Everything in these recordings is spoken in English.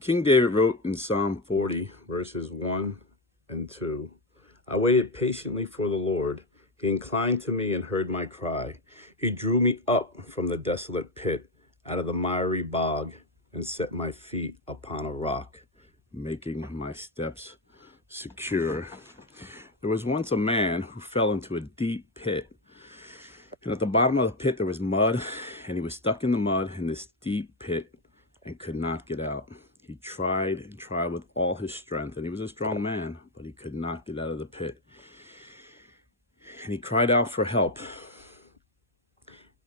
King David wrote in Psalm 40, verses 1 and 2, I waited patiently for the Lord. He inclined to me and heard my cry. He drew me up from the desolate pit, out of the miry bog, and set my feet upon a rock, making my steps secure. There was once a man who fell into a deep pit. And at the bottom of the pit, there was mud, and he was stuck in the mud in this deep pit and could not get out. He tried and tried with all his strength, and he was a strong man, but he could not get out of the pit. And he cried out for help.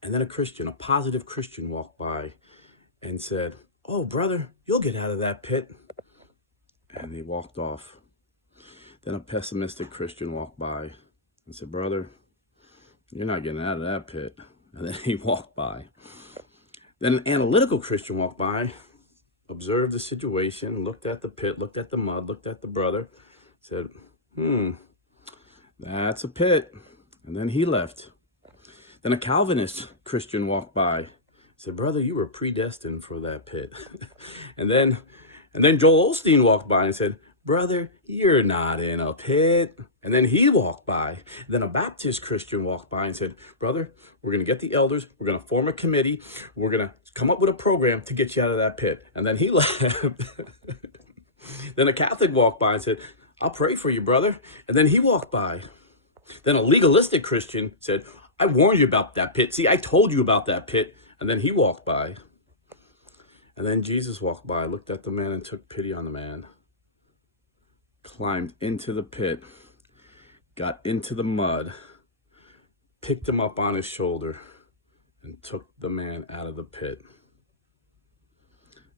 And then a positive Christian, walked by and said, "Oh, brother, you'll get out of that pit." And he walked off. Then a pessimistic Christian walked by and said, "Brother, you're not getting out of that pit." And then he walked by. Then an analytical Christian walked by, observed the situation, looked at the pit, looked at the mud, looked at the brother, said, that's a pit. And then he left. Then a Calvinist Christian walked by, said, "Brother, you were predestined for that pit." and then Joel Osteen walked by and said, "Brother, you're not in a pit." And then he walked by. Then a Baptist Christian walked by and said, "Brother, we're going to get the elders. We're going to form a committee. We're going to come up with a program to get you out of that pit." And then he left. Then a Catholic walked by and said, "I'll pray for you, brother." And then he walked by. Then a legalistic Christian said, "I warned you about that pit. See, I told you about that pit." And then he walked by. And then Jesus walked by, looked at the man and took pity on the man, climbed into the pit, got into the mud, picked him up on his shoulder, and took the man out of the pit.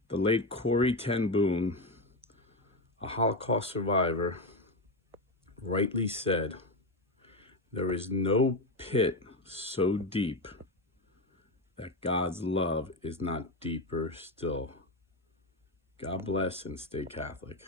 The late Corrie ten Boom, a Holocaust survivor, rightly said, "There is no pit so deep that God's love is not deeper still." God bless and stay Catholic.